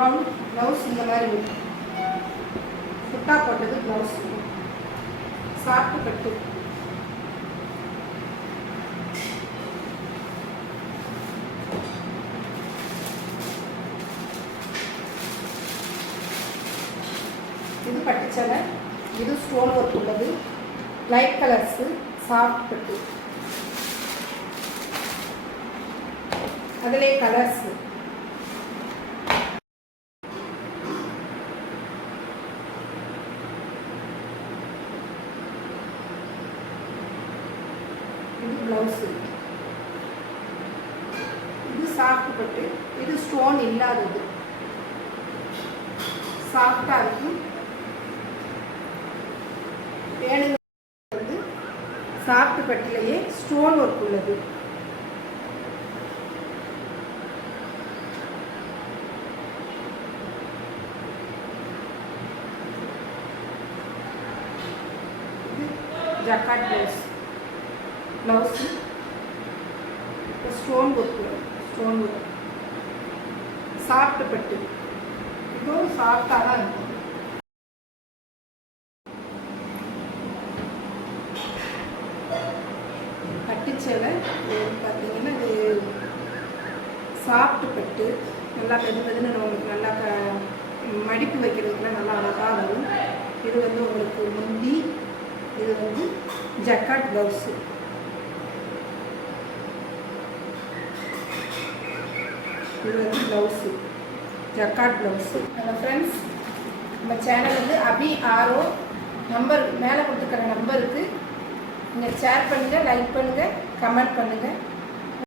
Blouse இந்த மாதிரி புட்டா போட்டது ப்ளவுஸ். சாஃப்ட் கட்டு. இது பட்டுச்சலை. இது ஸ்டோன் ஒர்க் உள்ளது. லைட் கலர்ஸு சாஃப்ட் பட்டு. அதிலே கலர்ஸு. இது ப்ளவுஸு. இது சாஃப்ட் பட்டு. இது ஸ்டோன் இல்லாதது. சாஃப்டாக இருக்கும். வேணுங்க வந்து சாஃப்ட் பட்டிலேயே ஸ்டோன் ஒர்க் உள்ளது. இது jacquard blouse. Stone work. Soft பட்டு. இதுவும் சாஃப்டாக தான் இருக்கும். பட்டுச்சேலை பார்த்தீங்கன்னா இது சாஃப்ட் பட்டு. நல்லா மெதுன்னு உங்களுக்கு நல்லா மடிப்பு வைக்கிறதுக்குலாம் நல்லா அழகாக வரும். இது வந்து உங்களுக்கு முந்தி. இது வந்து ஜக்கார்ட் ப்ளவுஸு. இது வந்து ப்ளவுஸு ஜக்கார்ட் ப்ளவுஸு. ஃப்ரெண்ட்ஸ், நம்ம சேனல் வந்து அபி ஆரோ நம்பர் மேலே கொடுத்துருக்கிற நம்பருக்கு நீங்கள் ஷேர் பண்ணுங்கள், லைக் பண்ணுங்கள், கமெண்ட் பண்ணுங்கள்.